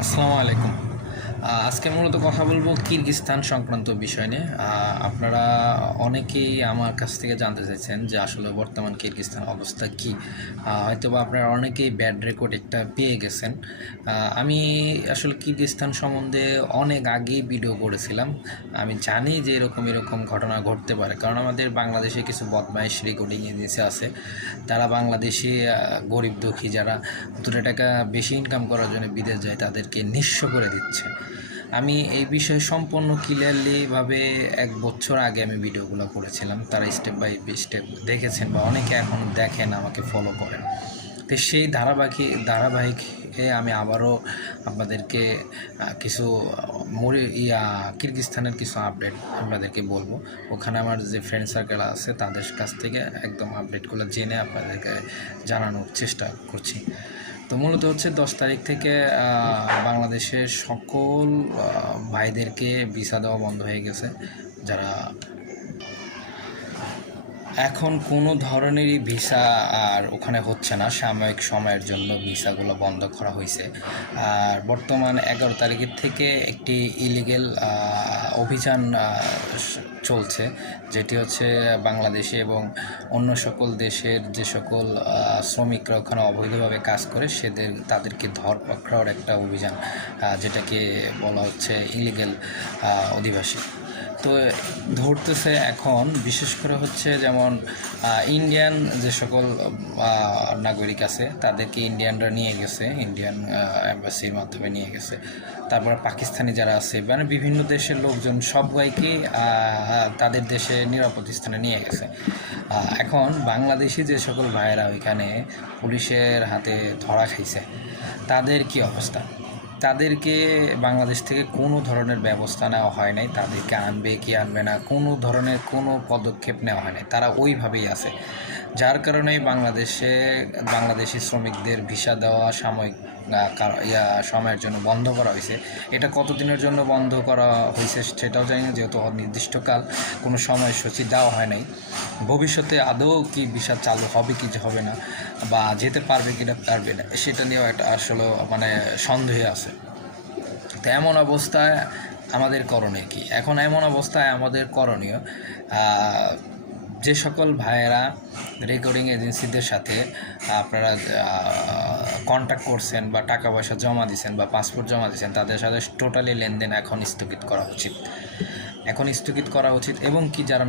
আসসালামু আলাইকুম। আজকে মূলত কথা বলব কিরগিস্তান সংক্রান্ত বিষয় নিয়ে। আপনারা অনেকেই আমার কাছ থেকে জানতে চাইছেন যে আসলে বর্তমান কিরগিস্তান অবস্থা কী। হয়তো বা আপনারা অনেকেই ব্যাড রেকর্ড একটা পেয়ে গেছেন। আমি আসলে কিরগিস্তান সম্বন্ধে অনেক আগেই ভিডিও করেছিলাম। আমি জানি যে এরকম এরকম ঘটনা ঘটতে পারে। কারণ আমাদের বাংলাদেশে কিছু বদমাইশ রেকর্ডিং এজেন্সি আছে। তারা বাংলাদেশি গরিব দুঃখী যারা দুটো টাকা বেশি ইনকাম করার জন্য বিদেশ যায় তাদেরকে নিঃস্ব করে দিচ্ছে। আমি এই বিষয়ে সম্পূর্ণ ক্লিয়ারলিভাবে এক বছর আগে আমি ভিডিওগুলো করেছিলাম। তারা স্টেপ বাই স্টেপ দেখেছেন বা অনেকে এখন দেখেন, আমাকে ফলো করেন। তো সেই ধারাবাহিক, ধারাবাহিকে আমি আবারও আপনাদেরকে কিছু মরি, ইয়া, কিরগিস্তানের কিছু আপডেট আপনাদেরকে বলব। ওখানে আমার যে ফ্রেন্ড সার্কেল আছে, তাদের কাছ থেকে একদম আপডেটগুলো জেনে আপনাদেরকে জানানোর চেষ্টা করছি। তো মূলত হচ্ছে দশ তারিখ থেকে বাংলাদেশের সকল ভাইদেরকে ভিসা দেওয়া বন্ধ হয়ে গেছে। যারা এখন কোনো ধরনেরই ভিসা আর ওখানে হচ্ছে না। সাময়িক সময়ের জন্য ভিসাগুলো বন্ধ করা হয়েছে। আর বর্তমান এগারো তারিখের থেকে একটি ইলিগেল অভিযান চলছে, যেটি হচ্ছে বাংলাদেশে এবং অন্য সকল দেশের যে সকল শ্রমিকরা ওখানে অবৈধভাবে কাজ করে, সেদের, তাদেরকে ধরপাকড়ার একটা অভিযান যেটাকে বলা হচ্ছে ইলিগেল অধিবাসী। তো ধরতেছে এখন, বিশেষ করে হচ্ছে যেমন ইন্ডিয়ান যে সকল নাগরিক আছে, তাদেরকে ইন্ডিয়ানরা নিয়ে গেছে ইন্ডিয়ান অ্যাম্বাসির মাধ্যমে নিয়ে গেছে। তারপর পাকিস্তানি যারা আছে মানে বিভিন্ন দেশের লোকজন সবাইকে তাদের দেশে নিরাপদ স্থানে নিয়ে গেছে। এখন বাংলাদেশি যে সকল ভাইয়েরা ওইখানে পুলিশের হাতে ধরা খাইছে, তাদের কি অবস্থা? তাদেরকে বাংলাদেশ থেকে কোনো ধরনের ব্যবস্থা নেওয়া হয় নাই, তাদেরকে আনবে কি আনবে না, কোনো ধরনের কোনো পদক্ষেপ নেওয়া হয় নাই, তারা ওইভাবেই আছে। যার কারণে বাংলাদেশে, বাংলাদেশি শ্রমিকদের ভিসা দেওয়া সাময়িক ইয়া, সময়ের জন্য বন্ধ করা হয়েছে। এটা কতদিনের জন্য বন্ধ করা হয়েছে সেটাও জানি না, যেহেতু নির্দিষ্টকাল কোনো সময়সূচি দেওয়া হয় নাই। ভবিষ্যতে আদৌ কি ভিসা চালু হবে কি হবে না, বা যেতে পারবে কি না পারবে না, সেটা নিয়েও একটা আসলে মানে সন্দেহ আছে। তো এমন অবস্থায় আমাদের করণীয় কি? এখন এমন অবস্থায় আমাদের করণীয় যে সকল ভাইয়েরা রেকর্ডিং এজেন্সিদের সাথে আপনারা কন্ট্যাক্ট করছেন বা টাকা পয়সা জমা দিচ্ছেন বা পাসপোর্ট জমা দিচ্ছেন তাদের সাথে টোটালি লেনদেন এখন স্থগিত করা উচিত। এখন স্থগিত করা উচিত এবং কি যারা